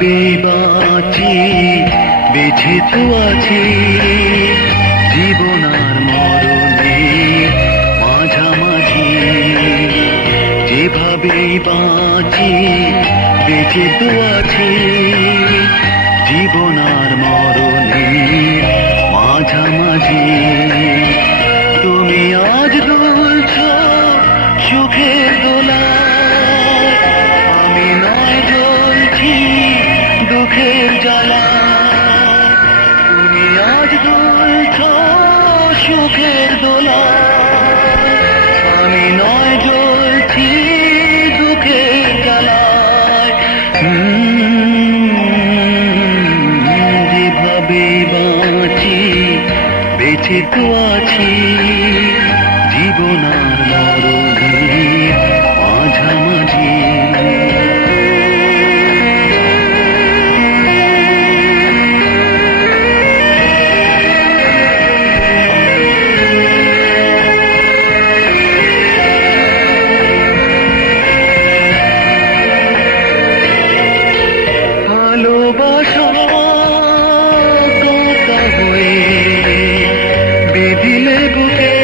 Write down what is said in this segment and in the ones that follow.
যেভাবেই বাঁচি বেঁচে তো আছি জীবন আর মরণে মাঝামাঝি। যেভাবেই বাঁচি বেঁচে তো আছি জীবন আর মরণে মাঝামাঝি। তুমি আজ দুলছ সুখের দোলায়, আমি নয় জ্বলছি দুঃখের জ্বালা। তুমি আজ দুলছ সুখের দোলায়, আমি নয় জ্বলছি দুঃখের জ্বালায়। যেভাবে বাঁচি বেঁচে তো আছি জীবন আর মরণে মাঝামাঝি। ভালোবাসা কাঁটা হয়ে বেঁধিলে বুকে,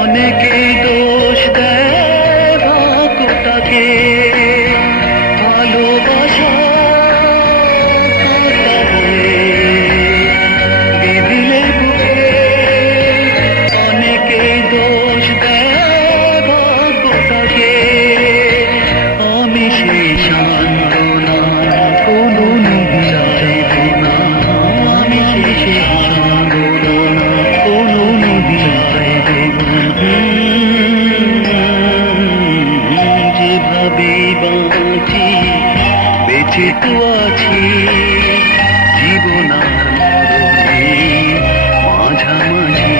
অনেকেই দোষ দেয় ভাগ্যটাকে। ভালোবাসা কাঁটা হয়ে বেঁধিলে বুকে, অনেকেই দোষ দেয় ভাগ্যটাকে। আমি সেই সান্ত্বনা কোনো চাইব না, আমি সেই সান্ত্বনা কোনো চাইব না। যেভাবে বাঁচি বেঁচে তো আছি জীবন আর মরণে মাঝামাঝি।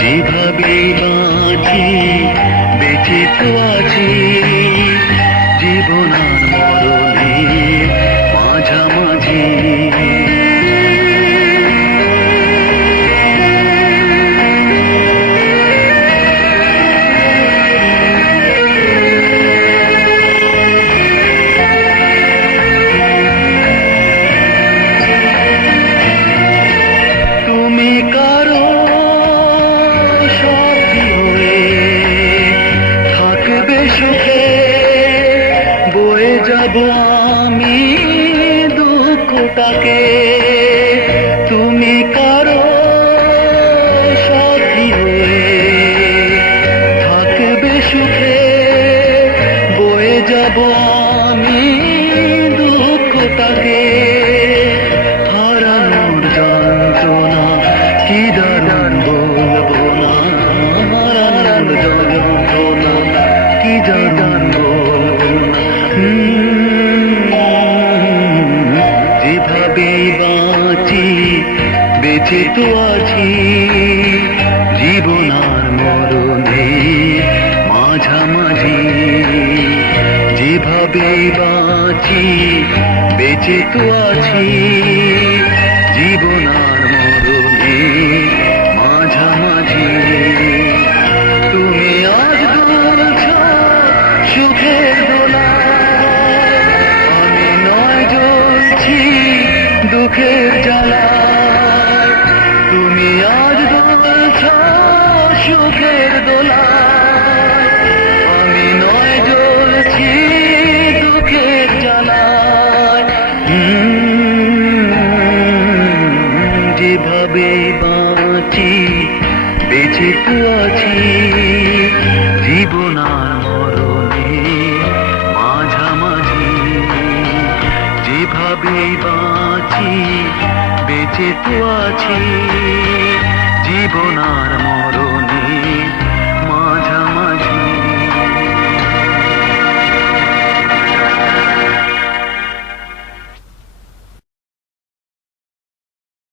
যেভাবে বাঁচি বেঁচে তো আছি জীবন আর মরণে মাঝামাঝি। তুমি কারো সাথী হয়ে থাকবে সুখে, বয়ে যাব আমি দুঃখটাকে। তুমি কারো সাথী হয়ে থাকবে সুখে, বয়ে যাব আমি দুঃখটাকে। হারানোর যন্ত্রণা কি দারুণ বলবো না, হারানোর যন্ত্রণা কি দারুণ বলবো না। যেভাবে বাঁচি বেঁচে তো আছি জীবন আর মরণে মাঝামাঝি। যেভাবে বাঁচি বেঁচে তো আছি জীবন আর মরণে মাঝামাঝি। তুমি আজ দুলছ সুখের দোলায়, আমি নয় জ্বলছি দুঃখের জ্বালায়। তুমি আজ দুলছ সুখের দোলায়, আমি নয় জ্বলছি দুঃখের জ্বালায়। যেভাবে বাঁচি বেঁচে তো আছি জীবন আর মরণে মাঝামাঝি। যেভাবে বাঁচি বেঁচে তো আছি জীবন আর